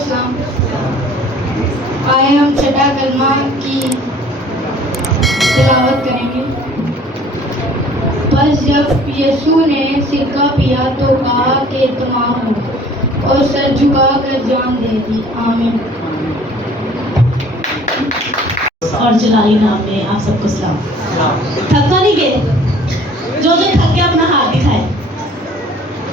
السلام. آئے ہم چھٹا کلمہ کی تلاوت کریں گے. بس جب یسوع نے سرکہ پیا تو کہا کہ تمام ہو اور سر جھکا کر جان دے دی. آمین. اور جلالی نام میں آپ سب کو سلام. تھکا نہیں گئے؟ جو تھک کے اپنا ہاتھ دکھائے.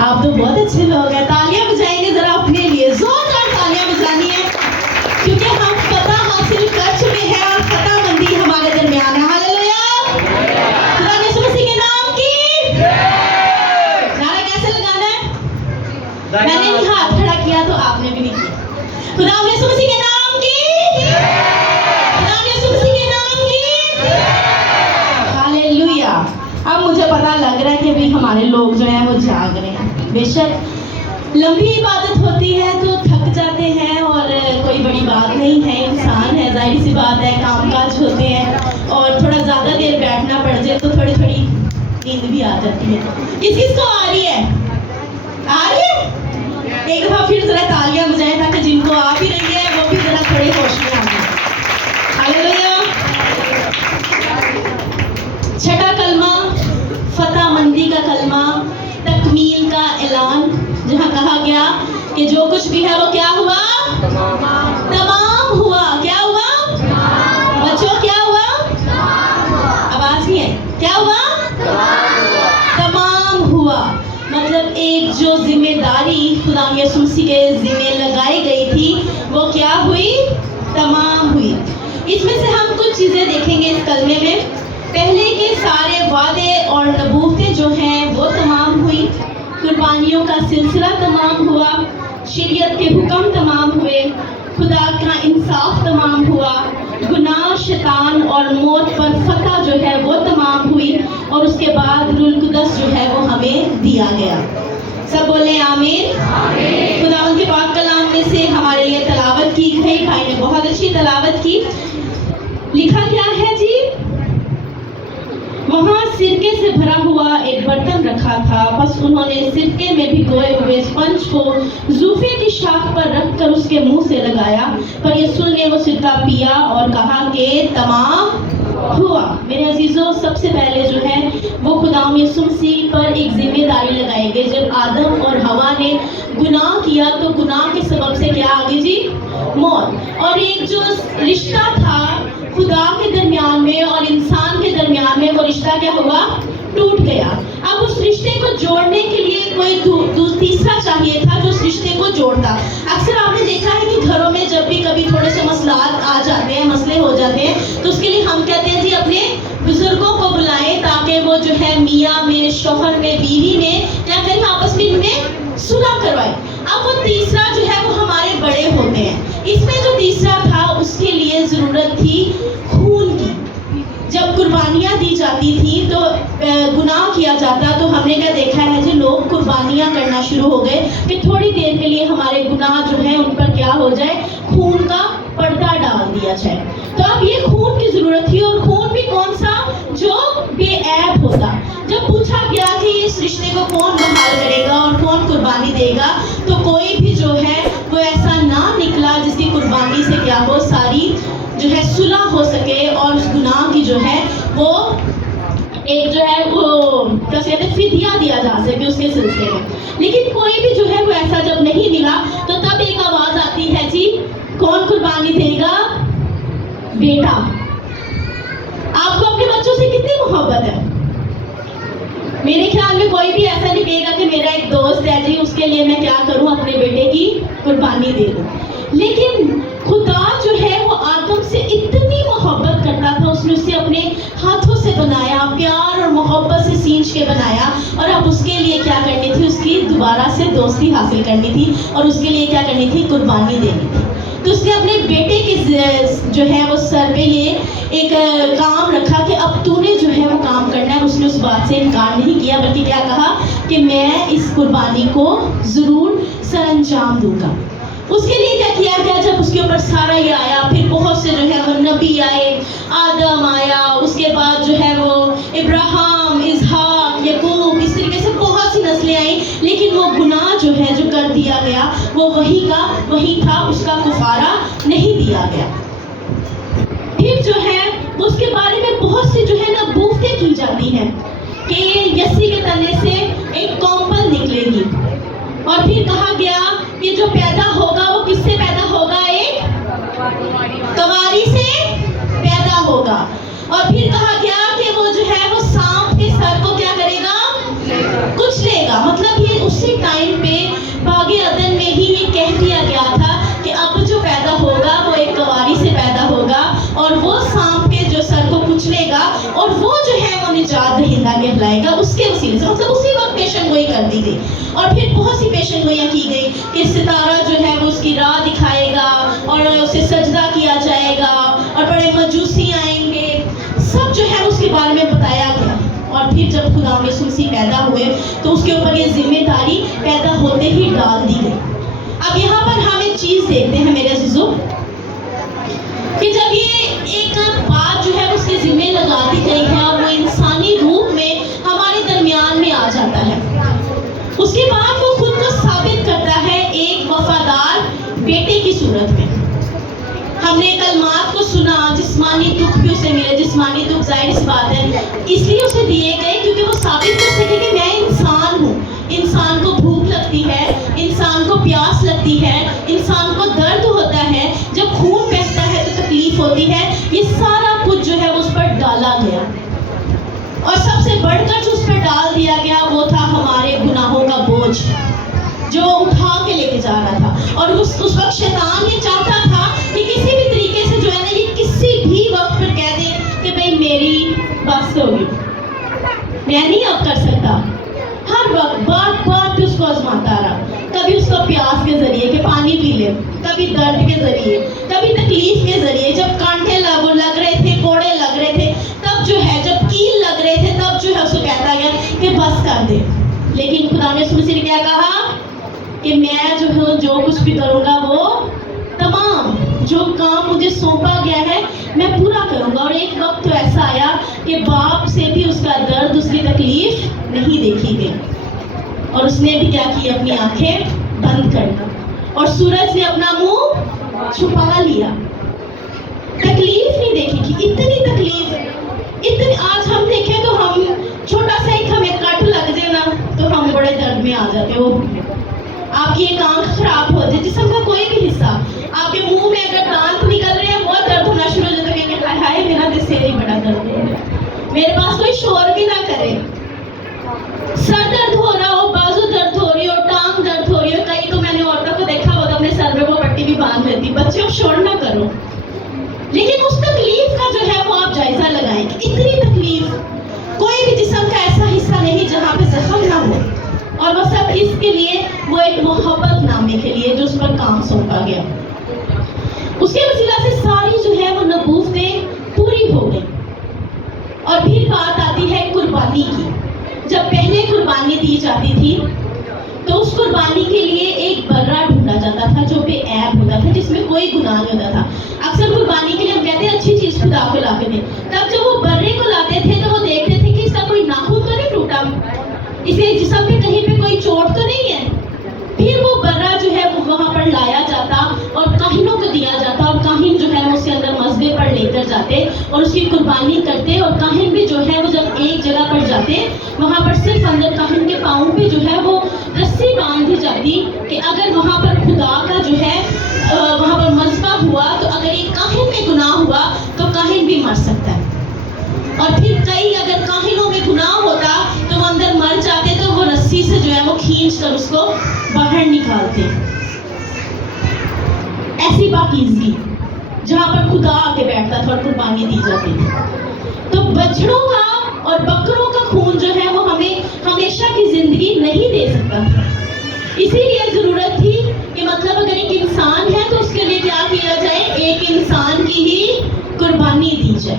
آپ تو بہت اچھے لوگ ہیں. تالیاں بجائیں گے ذرا اپنے لیے, زوردار تالیاں بجانی ہے کیونکہ ہم فتح حاصل کر چکے ہیں اور فتح مندی ہمارے درمیان ہے. ہاللویا. خدا یسوع مسیح کے نام کی نعرہ کیسے لگانا ہے؟ میں نے نہیں ہاتھ کھڑا کیا تو آپ نے بھی نہیں کیا. خدا یسوع مسیح کے نام کی, خدا یسوع مسیح کے نام کی. ہاللویا. اب مجھے پتا لگ رہا ہے کہ بھی ہمارے لوگ جو ہیں وہ جاگ رہے ہیں. بے شک لمبی عبادت ہوتی ہے تو تھک جاتے ہیں اور کوئی بڑی بات نہیں ہے, انسان ہے, ظاہر سی بات ہے, کام کاج ہوتے ہیں اور تھوڑا زیادہ دیر بیٹھنا پڑ جائے تو تھوڑی تھوڑی نیند بھی آ جاتی ہے. کس کس کو آ رہی ہے؟ آ رہی ہے؟ ایک دفعہ پھر ذرا تالیاں بجائیں تاکہ جن کو آ بھی رہی ہے وہ بھی ذرا تھوڑے ہوش میں آ جائیں. ہاللویا. چھٹا کلمہ فتح مندی کا کلمہ, تکمیل کا اعلان, جہاں کہا گیا کہ جو کچھ بھی ہے وہ کیا ہوا؟ تمام ہوا. کیا ہوا بچوں؟ کیا ہوا؟ آواز نہیں ہے. کیا ہوا؟ تمام ہوا. مطلب ایک جو ذمہ داری خدا یسوع مسیح کے ذمہ لگائی گئی تھی وہ کیا ہوئی؟ تمام ہوئی. اس میں سے ہم کچھ چیزیں دیکھیں گے اس کلمے میں. پہلے کے سارے وعدے اور نبوتیں جو ہیں وہ تمام ہوئی, قربانیوں کا سلسلہ تمام ہوا, شریعت کے حکم تمام ہوئے, خدا کا انصاف تمام ہوا, گناہ, شیطان اور موت پر فتح جو ہے وہ تمام ہوئی, اور اس کے بعد روح القدس جو ہے وہ ہمیں دیا گیا. سب بولیں آمین. خداوند کے پاک کلام میں سے ہمارے لیے تلاوت کی گئی. بھائی نے بہت اچھی تلاوت کی. لکھا کیا ہے جی؟ وہاں سرکے سے بھرا ہوا ایک برتن رکھا تھا. بس انہوں نے سرکے میں بھگوئے ہوئے اسپنج کو زوفے کی شاخ پر رکھ کر اس کے منہ سے لگایا. پر یسوع نے وہ سرکہ پیا اور کہا کہ تمام ہوا. میرے عزیزوں, سب سے پہلے جو ہے وہ خدا یسوع مسیح پر ایک ذمہ داری لگائی گئی. جب آدم اور حوا نے گناہ کیا تو گناہ کے سبب سے کیا آ گئی جی؟ موت. اور ایک جو رشتہ تھا خدا کے درمیان میں اور انسان کے درمیان میں, وہ رشتہ کیا ہوا؟ ٹوٹ گیا. اب اس رشتے کو جوڑنے کے لیے کوئی تیسرا چاہیے تھا جو اس رشتے کو جوڑتا. اکثر آپ نے دیکھا ہے کہ گھروں میں جب بھی کبھی تھوڑے سے مسئلات آ جاتے ہیں, مسئلے ہو جاتے ہیں, تو اس کے لیے ہم کہتے ہیں جی اپنے بزرگوں کو بلائیں تاکہ وہ جو ہے میاں میں, شوہر میں, بیوی میں یا کہیں آپس میں ان میں صلح کروائیں. اب وہ تیسرا جو ہے وہ ہمارے بڑے ہوتے ہیں. اس میں جو تیسرا تھا اس کے لیے ضرورت تھی خون کی. جب قربانیاں دی جاتی تھیں تو گناہ کیا جاتا, تو ہم نے کیا دیکھا ہے جی, لوگ قربانیاں کرنا شروع ہو گئے کہ تھوڑی دیر کے لیے ہمارے گناہ جو ہیں ان پر کیا ہو جائے, خون کا پردہ ڈال دیا جائے. تو اب یہ خون کی ضرورت تھی, اور خون بھی کون سا؟ جو بے عیب ہوتا. جب پوچھا گیا کہ اس رشتے کو کون بحال کرے گا اور کون قربانی دے گا, تو کوئی بھی جو ہے وہ ایسا نہ نکلا جس کی قربانی سے کیا ہو, ساری جو ہے صلح ہو سکے اور اس گناہ کی جو ہے وہ ایک جو ہے وہ کیا کہتے ہیں فدیہ دیا جا سکے اس کے سلسلے میں. لیکن کوئی بھی جو ہے وہ ایسا جب نہیں ملا تو تب ایک آواز آتی ہے جی, کون قربانی دے گا؟ بیٹا. آپ کو اپنے بچوں سے کتنی محبت ہے؟ میرے خیال میں کوئی بھی ایسا نہیں کہے گا کہ میرا ایک دوست ہے جی اس کے لیے میں کیا کروں, اپنے بیٹے کی قربانی دے دوں. لیکن خدا جو ہے وہ آدم سے اتنی محبت کرتا تھا, اس نے اسے اپنے ہاتھوں سے بنایا, پیار اور محبت سے سینچ کے بنایا, اور اب اس کے لیے کیا کرنی تھی, اس کی دوبارہ سے دوستی حاصل کرنی تھی, اور اس کے لیے کیا کرنی تھی, قربانی دینی تھی. تو اس نے اپنے بیٹے کے جو ہے وہ سر پہ یہ ایک کام رکھا کہ اب تو نے جو ہے وہ کام کرنا ہے. اس نے اس بات سے انکار نہیں کیا, بلکہ کیا کہا کہ میں اس قربانی کو ضرور سر انجام دوں گا. اس کے لیے کیا کیا گیا, جب اس کے اوپر سارا یہ آیا, پھر بہت سے جو ہے وہ نبی آئے, آدم آیا, اس کے بعد جو ہے وہ ابراہیم, اسحاق, یعقوب, اس طریقے سے بہت سی نسلیں آئیں، لیکن وہ گناہ جو ہے جو کر دیا گیا وہ وہی کا وہی تھا، اس کا کفارہ نہیں دیا گیا۔ پھر جو ہے اس کے بارے میں بہت سی جو ہے نبوتیں کی جاتی ہیں کہ یسی کے تنے سے ایک کومپل نکلے گی، اور پھر کہا گیا کہ جو پیدا ہوگا وہ کس سے پیدا ہوگا؟ ایک کنواری سے پیدا ہوگا، اور پھر کہا گیا کہ وہ جو ہے وہ سانپ کے سر کو کیا کرے گا؟ کچلے گا۔ مطلب یہ اسی ٹائم پہ باغ عدن میں ہی یہ کہہ دیا گیا تھا کہ اب جو پیدا ہوگا وہ ایک کنواری سے پیدا ہوگا، اور وہ سانپ کے جو سر کو کچلے گا، اور وہ جو ہے وہ نجات دہندہ کہلائے گا اس کے وسیلے سے۔ مطلب اسی وقت پیشن گوئی کر دی گئی، اور پھر بہت سی پیشن گوئیاں کی گئی کہ ستارہ جو ہے وہ اس کی راہ دکھائے گا، اور اسے سجدہ کیا جائے گا، اور بڑے مجوسی آئیں گے، سب جو ہے اس کے بارے میں بتایا گیا۔ اور پھر جب خدا یسوع مسیح پیدا ہوئے تو اس کے اوپر یہ ذمہ داری پیدا ہوتے ہی ڈال دی گئی۔ اب یہاں پر ہم ایک چیز دیکھتے ہیں میرے عزیزوں کہ جب یہ ایک بات جو ہے اس کے ذمہ لگا دی گئی ہے اور وہ انسانی روپ میں ہمارے درمیان میں آ جاتا ہے، اس کے بعد وہ خود کو ثابت کرتا ہے ایک وفادار بیٹے کی صورت میں۔ ہم نے کلمات کو سنا، جسمانی دکھ بھی اسے ملے، جسمانی دکھ ظاہر سی بات ہے اس لیے اسے دیے گئے کیونکہ وہ ثابت کر سکے کہ میں انسان ہوں، انسان کو بھوک لگتی ہے، انسان کو پیاس لگتی ہے، انسان کو درد ہوتا ہے، جب خون بہتا ہے تو تکلیف ہوتی ہے، یہ سارا کچھ جو ہے اس پر ڈالا گیا، اور سب سے بڑھ کر جو اس پر ڈال دیا گیا وہ تھا ہمارے گناہوں کا بوجھ جو وہ اٹھا کے لے کے جا رہا تھا۔ اور اس وقت شیطان یہ چاہتا تھا کہ کسی بھی طریقے سے جو ہے نا یہ کسی بھی وقت پر کہہ دے کہ بھئی میری بس ہوگی، میں نہیں اب کر سکتا۔ ہر وقت بات بات پہ اس کو آزماتا رہا، کبھی اس کو پیاس کے ذریعے کہ پانی پی لے، کبھی درد کے ذریعے، کبھی تکلیف کے ذریعے، جب کانٹے لگ رہے تھے، کوڑے لگ رہے تھے، تب جو ہے جب کیل لگ رہے تھے تب جو ہے اسے کہتا گیا کہ بس کر دے۔ لیکن خدا نے مسیح نے کیا کہا کہ میں جو ہوں جو کچھ بھی کروں گا وہ تمام جو کام مجھے سونپا گیا ہے میں پورا کروں گا۔ اور ایک وقت تو ایسا آیا کہ باپ سے بھی اس کا درد، اس کی تکلیف نہیں دیکھی گئی، اور اس نے بھی کیا کیا؟ اپنی آنکھیں بند کر دی، اور سورج نے اپنا منہ چھپا لیا، تکلیف نہیں دیکھی کہ اتنی تکلیف اتنی۔ آج ہم دیکھیں تو ہم چھوٹا سا ایک ہمیں کٹ لگ جائے نا تو ہم بڑے درد میں آ جاتے ہو، آپ کی ایک آنکھ خراب ہو جائے، جسم کا کوئی بھی حصہ، آپ کے منہ میں اگر دانت نکل رہے ہیں بہت درد ہونا شروع ہو جاتا ہے، کہیں گے ہائے ہائے میرا دل سے ہی بڑا درد ہو رہا ہے، میرے پاس کوئی شور بھی نہ کرے، سر درد ہو رہا ہو، بازو درد ہو رہی ہو، ٹانگ درد ہو رہی ہو، کئی تو میں نے عورتوں کو دیکھا وہ تو اپنے سر میں وہ پٹی بھی باندھ لیتی، بچے اب شور نہ کرو، لیکن اس تکلیف کا جو ہے وہ آپ جائزہ لگائیں کہ اتنی تکلیف، کوئی بھی جسم کا ایسا حصہ نہیں جہاں پہ زخم نہ ہو، اور وہ سب اس کے لیے وہ ایک محبت نامے کے لیے جو اس پر کام سونپا گیا۔ اس کے وسیلہ سے ساری جو ہے وہ نبوتیں پوری ہو گئی۔ اور پھر بات آتی ہے قربانی کی۔ جب پہلے قربانی دی جاتی تھی تو اس قربانی کے لیے ایک برا ڈھونڈا جاتا تھا جو بے عیب ہوتا تھا، جس میں کوئی گناہ نہیں ہوتا تھا۔ اکثر قربانی کے لیے ہم کہتے ہیں اچھی چیز خدا کو لاتے تھے، تب جب وہ برے کو لاتے تھے تو وہ دیکھتے تھے کہ اس کا کوئی ناخن تو نہیں ٹوٹا، اسے جسم پہ کہیں پہ کوئی چوٹ تو نہیں ہے، پھر وہ برا جو ہے وہ وہاں پر لایا جاتا اور کاہنوں کو دیا جاتا، اور کاہن جو ہے اس کے اندر مذبح پر لے کر جاتے اور اس کی قربانی کرتے، اور کاہن بھی جو ہے وہ جب ایک جگہ پر جاتے وہاں پر صرف اندر کاہن کے پاؤں پہ جو ہے وہ رسی باندھ دی جاتی کہ اگر وہاں پر خدا کا جو ہے وہاں پر مذبح ہوا تو اگر ایک کاہن میں گناہ ہوا تو کاہن بھی مر سکتا ہے، اور پھر کئی اگر کاہنوں میں گناہ ہوتا تو وہ اندر مر جاتے تو وہ رسی سے جو ہے وہ کھینچ کر اس کو باہر نکالتے۔ ایسی پاکیزگی جہاں پر خدا آ کے بیٹھتا تھا اور قربانی دی جاتی تھی۔ تو بچڑوں کا اور بکروں کا خون جو ہے وہ ہمیں ہمیشہ کی زندگی نہیں دے سکتا، اسی لیے ضرورت تھی کہ مطلب اگر ایک انسان ہے تو اس کے لیے کیا کیا جائے؟ ایک انسان کی ہی قربانی دی جائے۔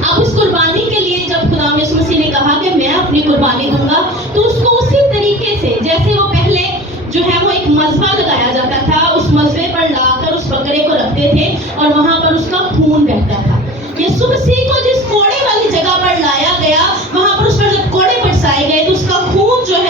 اب اس قربانی کے لیے جب خدا یسوع مسیح نے کہا کہ میں اپنی قربانی دوں گا تو اس کو اسی طریقے سے جیسے وہ پہلے جو ہے وہ ایک مذبح لگایا جاتا تھا، اس مذبح پر لا کر اس بکرے کو رکھتے تھے اور وہاں پر اس کا خون بہتا تھا۔ یسوع مسیح کو جس کوڑے والی جگہ پر لایا گیا وہاں پر اس پر جب کوڑے برسائے گئے تو اس کا خون جو ہے